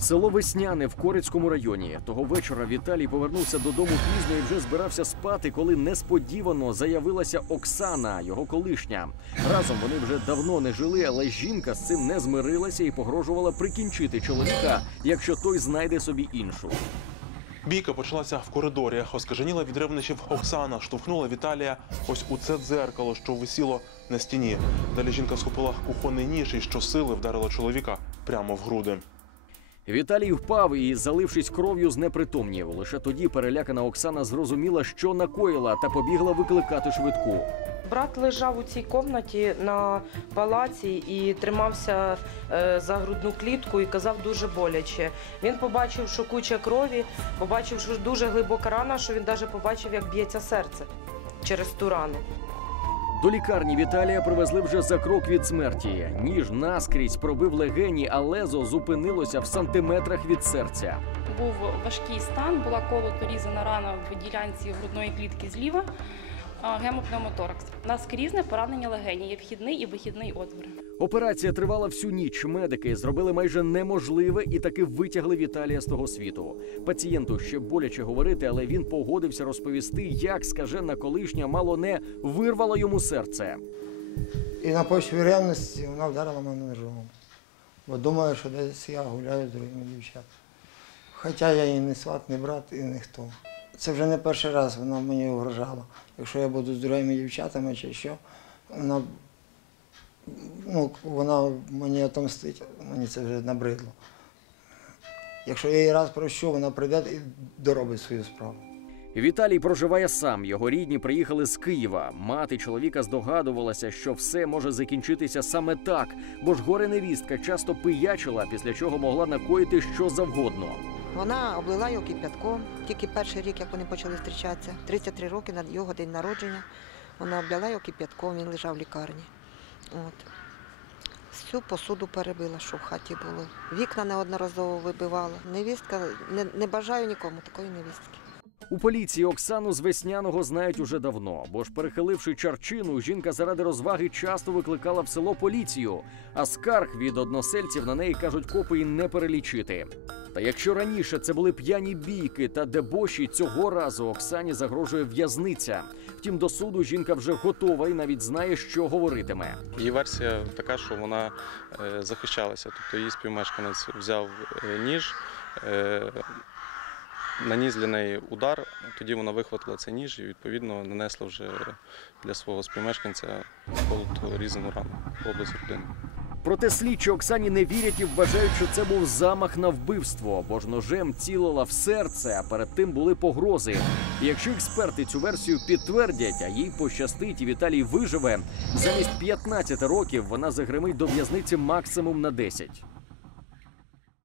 Село Весняне в Корицькому районі. Того вечора Віталій повернувся додому пізно і вже збирався спати, коли несподівано заявилася Оксана, його колишня. Разом вони вже давно не жили, але жінка з цим не змирилася і погрожувала прикінчити чоловіка, якщо той знайде собі іншу. Бійка почалася в коридорі. Оскаженіла від ревничів Оксана штовхнула Віталія ось у це дзеркало, що висіло на стіні. Далі жінка схопила кухонний ніж і щосили вдарила чоловіка прямо в груди. Віталій впав і, залившись кров'ю, знепритомнів. Лише тоді перелякана Оксана зрозуміла, що накоїла, та побігла викликати швидку. Брат лежав у цій комнаті на палаці і тримався е, за грудну клітку і казав дуже боляче. Він побачив, що куча крові, побачив, що дуже глибока рана, що він навіть побачив, як б'ється серце через ту рану. До лікарні Віталія привезли вже за крок від смерті. Ніж наскрізь пробив легені, а лезо зупинилося в сантиметрах від серця. Був важкий стан, була колото різана рана в ділянці грудної клітки зліва, гемопневмоторакс. Наскрізне поранення легені, є вхідний і вихідний отвори. Операція тривала всю ніч. Медики зробили майже неможливе і таки витягли Віталія з того світу. Пацієнту ще боляче говорити, але він погодився розповісти, як скажена колишня мало не вирвала йому серце. І на почві ревності вона вдарила мене ножом. Бо думаю, що десь я гуляю з другими дівчатами. Хоча я їй не сват, не брат і ніхто. Це вже не перший раз вона мені угрожала. Якщо я буду з другими дівчатами чи що, вона, ну, вона мені отомстить, мені це вже набридло. Якщо я її раз прощу, вона прийде і доробить свою справу. Віталій проживає сам. Його рідні приїхали з Києва. Мати чоловіка здогадувалася, що все може закінчитися саме так, бо ж горе невістка часто пиячила, після чого могла накоїти що завгодно. Вона облила його кип'ятком. Тільки перший рік, як вони почали зустрічатися, 33 роки на його день народження. Вона облила його кип'ятком, він лежав в лікарні. От. Всю посуду перебила, що в хаті було. Вікна неодноразово вибивала. Невістка, не, не бажаю нікому такої невістки. У поліції Оксану з весняного знають уже давно, бо ж перехиливши чарчину, жінка заради розваги часто викликала в село поліцію. А скарг від односельців на неї кажуть копи і не перелічити. Та якщо раніше це були п'яні бійки та дебоші, цього разу Оксані загрожує в'язниця. Втім, до суду жінка вже готова і навіть знає, що говоритиме. Її версія така, що вона е, захищалася. Тобто її співмешканець взяв е, ніж, е, наніс для неї удар, тоді вона вихватила цей ніж і відповідно нанесла вже для свого співмешканця колоту різану рану в область грудини. Проте слідчі Оксані не вірять і вважають, що це був замах на вбивство, бо ж ножем цілила в серце, а перед тим були погрози. І якщо експерти цю версію підтвердять, а їй пощастить і Віталій виживе, замість 15 років вона загримить до в'язниці максимум на 10.